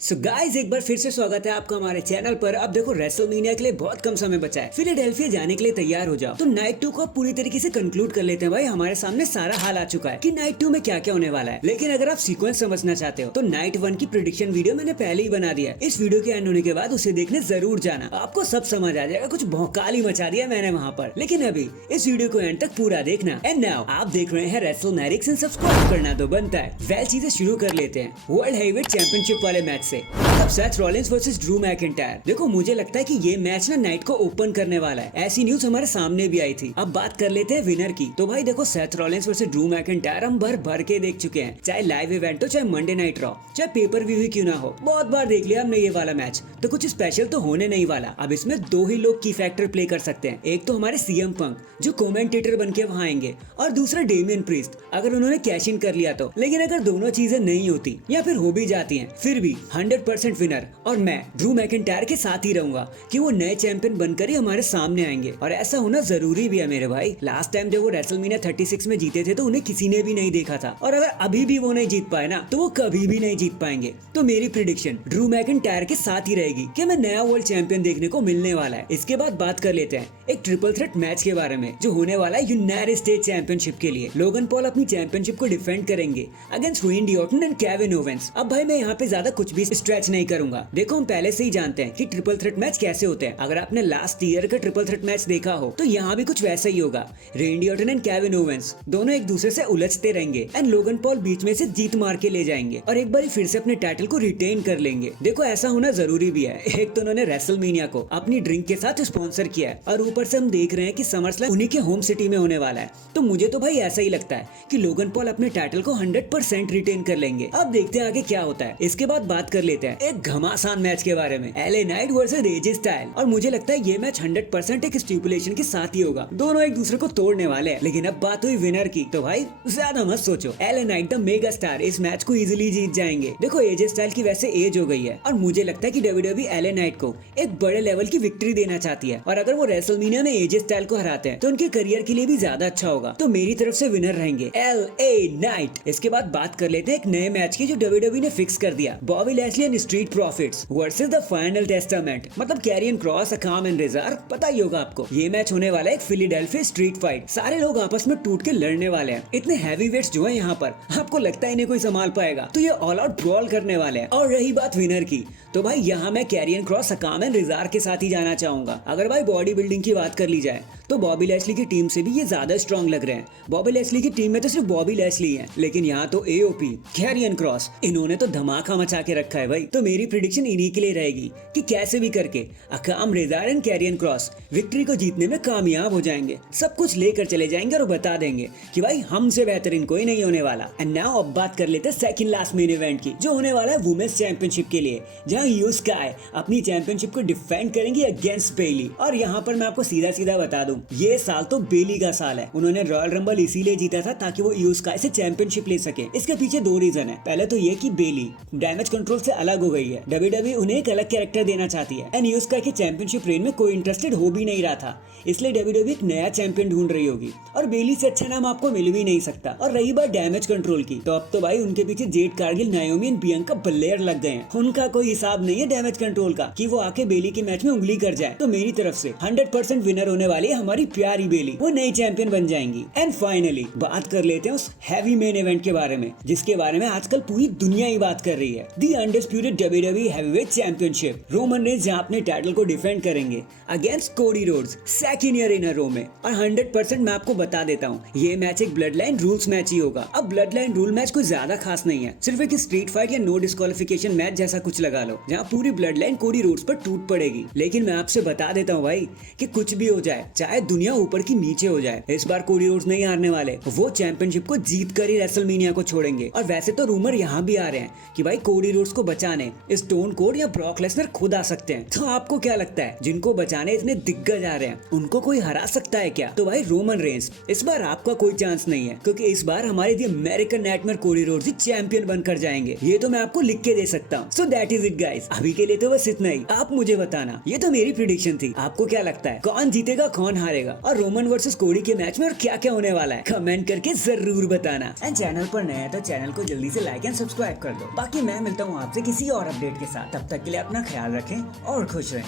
Guys एक बार फिर से स्वागत है आपका हमारे चैनल पर। अब देखो रेसलमेनिया के लिए बहुत कम समय बचा है, फिलाडेल्फिया जाने के लिए तैयार हो जाओ। तो नाइट 2 को आप पूरी तरीके से कंक्लूड कर लेते हैं। भाई हमारे सामने सारा हाल आ चुका है कि नाइट 2 में क्या क्या होने वाला है। लेकिन अगर आप सीक्वेंस समझना चाहते हो तो नाइट 1 की प्रिडिक्शन वीडियो मैंने पहले ही बना दिया है। इस वीडियो के एंड होने के बाद उसे देखने जरूर जाना, आपको सब समझ आ जाएगा। कुछ भौकाली मचा दिया मैंने वहाँ पर। लेकिन अभी इस वीडियो को एंड तक पूरा देखना। एंड नाउ आप देख रहे हैं रेसलमेनिक्स एंड सब्सक्राइब करना तो बनता है। वेल चीजें शुरू कर लेते हैं वर्ल्ड हेवीवेट चैंपियनशिप वाले मैच से। Seth Rollins versus Drew McIntyre. देखो मुझे लगता है कि ये मैच ना नाइट को ओपन करने वाला है। ऐसी न्यूज हमारे सामने भी आई थी। अब बात कर लेते हैं विनर की। तो भाई देखो Seth Rollins versus Drew McIntyre हम भर भर के देख चुके हैं, चाहे लाइव इवेंट हो, चाहे मंडे नाइट रॉ, चाहे पेपर व्यू ही क्यों ना हो। बहुत बार देख लिया हमने ये वाला मैच। तो कुछ स्पेशल तो होने नहीं वाला। अब इसमें दो ही लोग की फैक्टर प्ले कर सकते हैं। एक तो हमारे सीएम पंक जो कमेंटेटर बन के वहाँ आएंगे, और दूसरा डेमियन प्रीस्ट अगर उन्होंने कैश इन कर लिया तो। लेकिन अगर दोनों चीजें नहीं होती या फिर हो भी जाती हैं, फिर भी 100% विनर और मैं ड्रू मैकिंटायर के साथ ही रहूंगा कि वो नए चैंपियन बनकर ही हमारे सामने आएंगे। और ऐसा होना जरूरी भी है मेरे भाई। लास्ट टाइम जब वो रेसलमेनिया 36 में जीते थे तो उन्हें किसी ने भी नहीं देखा था, और अगर अभी भी वो नहीं जीत पाए ना तो वो कभी भी नहीं जीत पाएंगे। तो मेरी प्रिडिक्शन ड्रू मैकिंटायर के साथ ही रहेगी कि हमें नया वर्ल्ड चैंपियन देखने को मिलने वाला है। इसके बाद बात कर लेते हैं एक ट्रिपल थ्रेट मैच के बारे में जो होने वाला है यूनाइटेड स्टेट्स चैंपियनशिप के लिए। लोगन पॉल अपनी चैंपियनशिप को डिफेंड करेंगे against रेंडी Orton and Kevin Owens. अब भाई मैं यहाँ पे ज्यादा कुछ भी स्ट्रेच नहीं करूंगा। देखो हम पहले से ही जानते हैं कि ट्रिपल थ्रेट मैच कैसे होते हैं। अगर आपने लास्ट ईयर का ट्रिपल थ्रेट मैच देखा हो तो यहाँ भी कुछ वैसा ही होगा। रेंडी ऑर्टन एंड केविन ओवेंस दोनों एक दूसरे से उलझते रहेंगे एंड लोगन पॉल बीच में से जीत मार के ले जाएंगे और एक बार फिर से अपने टाइटल को रिटेन कर लेंगे। देखो ऐसा होना जरूरी भी है। एक तो उन्होंने रेसलमेनिया को अपनी ड्रिंक के साथ स्पॉन्सर किया है, और ऊपर से हम देख रहे हैं कि समरस्लैम उन्हीं के होम सिटी में होने वाला है। तो मुझे तो भाई ऐसा ही लगता है कि लोगन पॉल अपने टाइटल को 100% रिटेन कर लेंगे। अब देखते हैं आगे क्या होता है। इसके बाद बात कर लेते हैं एक घमासान मैच के बारे में, एलए नाइट वर्सेस एजे स्टाइल। और मुझे लगता है ये मैच 100% एक स्टिपुलेशन के साथ ही होगा। दोनों एक दूसरे को तोड़ने वाले हैं। लेकिन अब बात हुई विनर की, तो भाई ज्यादा मत सोचो, LA night the mega star इस मैच को इजीली जीत जाएंगे। देखो एजे स्टाइल की वैसे एज हो गई है, और मुझे लगता है कि डब्ल्यूडब्ल्यूई एलए नाइट को एक बड़े लेवल की विक्ट्री देना चाहती है, और अगर वो रेसलमेनिया में एजे स्टाइल को हराते हैं तो उनके करियर के लिए भी ज्यादा अच्छा होगा। तो मेरी तरफ से विनर रहेंगे एलए नाइट। इसके बाद बात कर लेते हैं एक नए मैच की जो डब्ल्यूडब्ल्यूई ने फिक्स कर दिया, Bobby Lashley and street profits versus the final testament, मतलब carrion cross, Akka and razor. पता ही होगा आपको ये मैच होने वाला है एक फिलाडेल्फिया स्ट्रीट फाइट। सारे लोग आपस में टूट के लड़ने वाले हैं। इतने हैवी वेट्स जो है यहाँ पर, आपको लगता है इन्हें कोई संभाल पाएगा? तो ये ऑल आउट ब्रॉल करने वाले हैं। और रही बात विनर की, तो भाई यहाँ मैं carrion cross, Akka and razor के साथ ही जाना चाहूंगा। अगर भाई बॉडी बिल्डिंग की बात कर ली जाए तो बॉबी लैशली की टीम से भी ये ज्यादा स्ट्रॉन्ग लग रहे हैं। बॉबी लैशली की टीम में तो सिर्फ बॉबी लैशली है, लेकिन यहाँ तो एओपी, कैरियन क्रॉस, इन्होंने तो धमाका मचा के रखा है भाई। तो मेरी प्रिडिक्शन इन्हीं के लिए रहेगी कि कैसे भी करके Akam, Rezar and Karrion Kross victory को जीतने में कामयाब हो जाएंगे। सब कुछ लेकर चले जाएंगे और बता देंगे कि भाई हमसे बेहतरीन कोई नहीं होने वाला। एंड नाउ अब बात कर लेते हैं सेकंड लास्ट मेन इवेंट की, जो होने वाला है वुमेन्स चैंपियनशिप के लिए, जहां इयो स्काई अपनी चैंपियनशिप को डिफेंड करेंगी अगेंस्ट बेली। और यहाँ पर मैं आपको सीधा सीधा बता दूं, ये साल तो बेली का साल है। उन्होंने रॉयल रंबल इसीलिए जीता था ताकि वो इयो स्काई से चैंपियनशिप ले सके। इसके पीछे दो रीजन है। पहले तो ये कि बेली डैमेज कंट्रोल से अलग हो गई है, डब्ल्यूडब्ल्यूई उन्हें एक अलग कैरेक्टर देना चाहती है, एंड इयो स्काई के चैंपियनशिप रेन में कोई इंटरेस्टेड हो भी नहीं रहा था, इसलिए डब्ल्यूडब्ल्यूई एक नया चैंपियन ढूंढ रही होगी। और बेली से अच्छा नाम आपको मिल भी नहीं सकता। और रही बात डैमेज कंट्रोल की, तो अब तो भाई उनके पीछे Jade Cargill, Naomi and Bianca Belair लग गए हैं। उनका कोई हिसाब नहीं है डैमेज कंट्रोल का कि वो आके बेली के मैच में उंगली कर जाए। तो मेरी तरफ से 100% विनर होने वाली है हमारी प्यारी बेली, वो नई चैंपियन बन जाएंगी। एंड फाइनली बात कर लेते हैं उस हैवी मेन इवेंट के बारे में जिसके बारे में आजकल पूरी दुनिया ही बात कर रही है, the undisputed WWE heavyweight championship. Roman Reigns जहां अपने टाइटल को डिफेंड करेंगे against Cody Rhodes second year in a row में। और 100% मैं आपको बता देता हूँ, ये मैच एक ब्लड लाइन रूल्स मैच ही होगा। अब ब्लड लाइन रूल मैच कोई ज्यादा खास नहीं है, सिर्फ एक स्ट्रीट फाइट या नो डिस्क्वालिफिकेशन मैच जैसा कुछ लगा लो, जहाँ पूरी ब्लड लाइन कोडी रोड्स पर टूट पड़ेगी। लेकिन मैं आपसे बता देता हूँ भाई कि कुछ भी हो जाए, चाहे दुनिया ऊपर की नीचे हो जाए, इस बार कोडी रोड्स नहीं हारने वाले। वो चैंपियनशिप को जीत कर ही रेसलमेनिया को छोड़ेंगे। और वैसे तो रूमर यहाँ भी आ रहे हैं कि भाई कोडी रोड्स को बचाने स्टोन कोल्ड या ब्रॉक लेसनर खुद आ सकते हैं। तो आपको क्या लगता है, जिनको बचाने इतने दिग्गज आ रहे हैं उनको कोई हरा सकता है क्या? तो भाई रोमन रेंज, इस बार आपका कोई चांस नहीं है, क्योंकि इस बार हमारे दी अमेरिकन नाइटमेयर कोडी रोड्स ही चैंपियन बनकर जाएंगे। ये तो मैं आपको लिख के दे सकता हूँ। So that is it guys. Guys, अभी के लिए तो बस इतना ही। आप मुझे बताना, ये तो मेरी प्रिडिक्शन थी, आपको क्या लगता है कौन जीतेगा कौन हारेगा, और रोमन वर्सेस कोडी के मैच में और क्या क्या होने वाला है, कमेंट करके जरूर बताना। एंड चैनल पर नया है तो चैनल को जल्दी से लाइक एंड सब्सक्राइब कर दो। बाकी मैं मिलता हूँ आपसे किसी और अपडेट के साथ, तब तक के लिए अपना ख्याल रखें और खुश रहें।